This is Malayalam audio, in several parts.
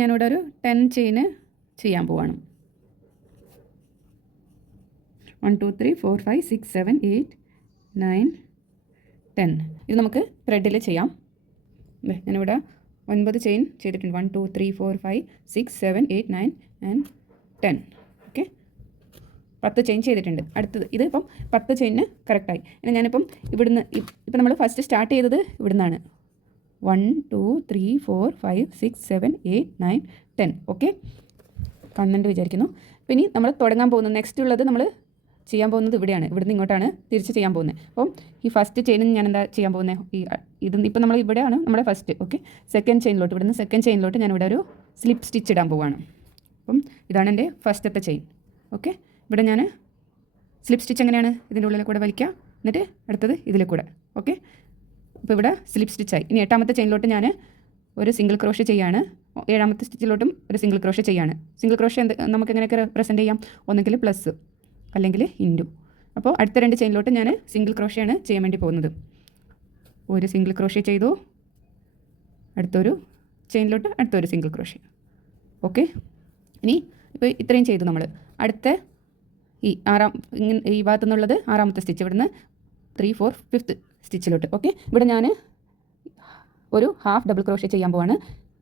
ഞാനിവിടെ ഒരു 10 ചെയിന് ചെയ്യാൻ പോവാണ്. 1 2 3 4 5 6 7 8 9 10. ഇത് നമുക്ക് ത്രെഡിൽ ചെയ്യാം. ഞാനിവിടെ 9 ചെയിൻ ചെയ്തിട്ടുണ്ട്. 1 2 3 4 5 6 7 8 9 ആൻഡ് 10. ഓക്കെ, 10 ചെയിൻ ചെയ്തിട്ടുണ്ട്. അടുത്തത് ഇത് ഇപ്പം 10 ചെയിന് കറക്റ്റായി. ഇനി ഞാനിപ്പം ഇവിടുന്ന് ഇപ്പം നമ്മൾ ഫസ്റ്റ് സ്റ്റാർട്ട് ചെയ്തത് ഇവിടുന്നാണ്. 1 2 3 4 5 6 7 8 9 10. ഓക്കെ, 12 വിചാരിക്കുന്നു. പിന്നെ നമ്മൾ തുടങ്ങാൻ പോകുന്നത് നെക്സ്റ്റ് ഉള്ളത് നമ്മൾ ചെയ്യാൻ പോകുന്നത് ഇവിടെയാണ്. ഇവിടുന്ന് ഇങ്ങോട്ടാണ് തിരിച്ച് ചെയ്യാൻ പോകുന്നത്. അപ്പം ഈ ഫസ്റ്റ് ചെയിനിൽ ഞാൻ എന്താ ചെയ്യാൻ പോകുന്നത്, ഇത് ഇപ്പം നമ്മൾ ഇവിടെയാണ് നമ്മുടെ ഫസ്റ്റ്. ഓക്കെ, സെക്കൻഡ് ചെയിനിലോട്ട്, ഇവിടുന്ന് സെക്കൻഡ് ചെയിനിലോട്ട് ഞാനിവിടെ ഒരു സ്ലിപ്പ് സ്റ്റിച്ച് ഇടാൻ പോവുകയാണ്. അപ്പം ഇതാണ് എൻ്റെ ഫസ്റ്റത്തെ ചെയിൻ. ഓക്കെ, ഇവിടെ ഞാൻ സ്ലിപ്പ് സ്റ്റിച്ച് എങ്ങനെയാണ് ഇതിൻ്റെ ഉള്ളിൽ കൂടെ വലിക്കുക, എന്നിട്ട് അടുത്തത് ഇതിൽ കൂടെ. ഓക്കെ, അപ്പോൾ ഇവിടെ സ്ലിപ്പ് സ്റ്റിച്ചായി. ഇനി 8ാമത്തെ ചെയിനിലോട്ട് ഞാൻ ഒരു സിംഗിൾ ക്രോഷ്യ ചെയ്യാണ്. 7ാമത്തെ സ്റ്റിച്ചിലോട്ടും ഒരു സിംഗിൾ ക്രോഷ്യ ചെയ്യാണ്. സിംഗിൾ ക്രോഷ്യ നമുക്ക് എങ്ങനെയൊക്കെ റെപ്രസെൻറ്റ് ചെയ്യാം, ഒന്നെങ്കിൽ പ്ലസ് അല്ലെങ്കിൽ ഇൻറ്റു. അപ്പോൾ അടുത്ത 2 ചെയിനിലോട്ട് ഞാൻ സിംഗിൾ ക്രോഷ്യയാണ് ചെയ്യാൻ വേണ്ടി പോകുന്നത്. ഒരു സിംഗിൾ ക്രോഷ്യ ചെയ്തു, അടുത്തൊരു ചെയിനിലോട്ട് അടുത്തൊരു സിംഗിൾ ക്രോഷ്യ. ഓക്കെ, ഇനി ഇപ്പോൾ ഇത്രയും ചെയ്തു നമ്മൾ. അടുത്ത ഈ ഭാഗത്തു നിന്നുള്ളത് 6ാമത്തെ സ്റ്റിച്ച്, ഇവിടുന്ന് 3 4 5th സ്റ്റിച്ചിലോട്ട്. ഓക്കെ, ഇവിടെ ഞാൻ ഒരു ഹാഫ് ഡബിൾ ക്രോഷ്യ ചെയ്യാൻ പോവാണ്.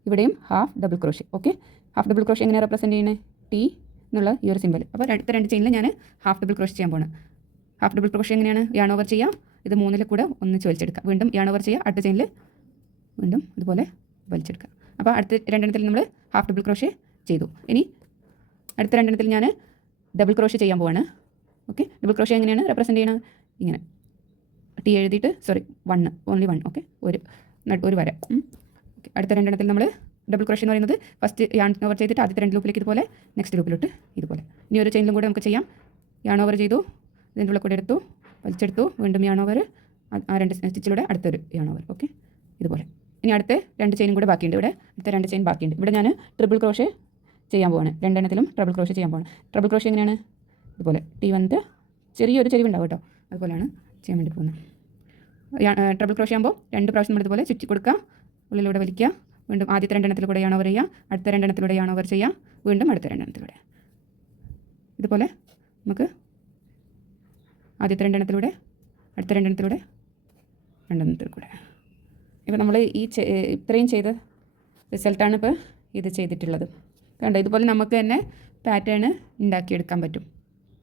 ഇവിടെയും half double crochet. Okay, half double crochet എങ്ങനെയാണ് റെപ്രസെൻറ്റ് ചെയ്യുന്നത്, ടി എന്നുള്ള ഈ ഒരു സിമ്പൽ. അപ്പോൾ അടുത്ത 2 ചെയിനിൽ ഞാൻ ഹാഫ് ഡബിൾ ക്രോഷ്യ ചെയ്യാൻ പോവാണ്. ഹാഫ് ഡബിൾ ക്രോഷ്യ എങ്ങനെയാണ്, യാൺ ഓവർ ചെയ്യുക, ഇത് 3ൽ കൂടെ ഒന്ന് വലിച്ചെടുക്കുക, വീണ്ടും യാൺ ഓവർ ചെയ്യുക, അടുത്ത ചെയിനിൽ വീണ്ടും ഇതുപോലെ വലിച്ചെടുക്കുക. അപ്പോൾ അടുത്ത 2 നമ്മൾ ഹാഫ് ഡബിൾ ക്രോഷ്യ ചെയ്തു. ഇനി അടുത്ത 2 ഞാൻ ഡബിൾ ക്രോഷ്യ ചെയ്യാൻ പോവാണ്. ഓക്കെ, ഡബിൾ ക്രോഷ്യ എങ്ങനെയാണ് റെപ്രസെൻറ്റ് ചെയ്യണത്, ഇങ്ങനെ ടി എഴുതിയിട്ട്, സോറി 1 ഓൺലി 1. ഓക്കെ, ഒരു വര. ഓക്കെ, അടുത്ത 2 നമ്മൾ ഡബിൾ ക്രോഷ്യ എന്ന് പറയുന്നത് ഫസ്റ്റ് യാൺ ഓവർ ചെയ്തിട്ട് ആദ്യത്തെ 2 ലൂപ്പിലേക്ക് ഇതുപോലെ, നെക്സ്റ്റ് ലൂപ്പിലോട്ട് ഇതുപോലെ. ഇനി ഒരു ചെയിനിലും കൂടെ നമുക്ക് ചെയ്യാം. യാൺ ഓവർ ചെയ്തു, ഇതിൻ്റെ ഉള്ളിൽ കൂടെ എടുത്തു, വലിച്ചെടുത്തു, വീണ്ടും യാൺ ഓവർ, ആ 2 സ്റ്റിച്ചിലൂടെ അടുത്തൊരു യാൺ ഓവർ. ഓക്കെ, ഇതുപോലെ. ഇനി അടുത്ത 2 ചെയിനും കൂടെ ബാക്കിയുണ്ട്. ഇവിടെ അടുത്ത 2 ചെയിൻ ബാക്കിയുണ്ട്. ഇവിടെ ഞാൻ ട്രിപ്പിൾ ക്രോഷ്യ ചെയ്യാൻ പോവാണ്. 2 ട്രിപ്പിൾ ക്രോഷ്യ ചെയ്യാൻ പോവാണ്. ട്രിപ്പിൾ ക്രോഷ്യ എങ്ങനെയാണ്, ഇതുപോലെ ടി വന്നിട്ട് ചെറിയൊരു ചെരിവുണ്ടാവും കേട്ടോ, അതുപോലെയാണ് ചെയ്യാൻ വേണ്ടി പോകുന്നത്. ട്രിപ്പിൾ ക്രോഷ്യ ആകുമ്പോൾ 2 പ്രാവശ്യം നമ്മൾ ഇതുപോലെ ചുറ്റി കൊടുക്കുക, ഉള്ളിലൂടെ വലിക്കുക, വീണ്ടും ആദ്യത്തെ 2 കൂടെ യാൺ ഓവർ ചെയ്യുക, അടുത്ത 2 യാൺ ഓവർ ചെയ്യുക, വീണ്ടും അടുത്ത 2 ഇതുപോലെ നമുക്ക് ആദ്യത്തെ 2 അടുത്ത 2 കൂടെ. ഇപ്പോൾ നമ്മൾ ഇത്രയും ചെയ്ത റിസൾട്ടാണ് ഇപ്പോൾ ഇത് ചെയ്തിട്ടുള്ളത്. കണ്ടോ, ഇതുപോലെ നമുക്ക് തന്നെ പാറ്റേൺ ഉണ്ടാക്കിയെടുക്കാൻ പറ്റും.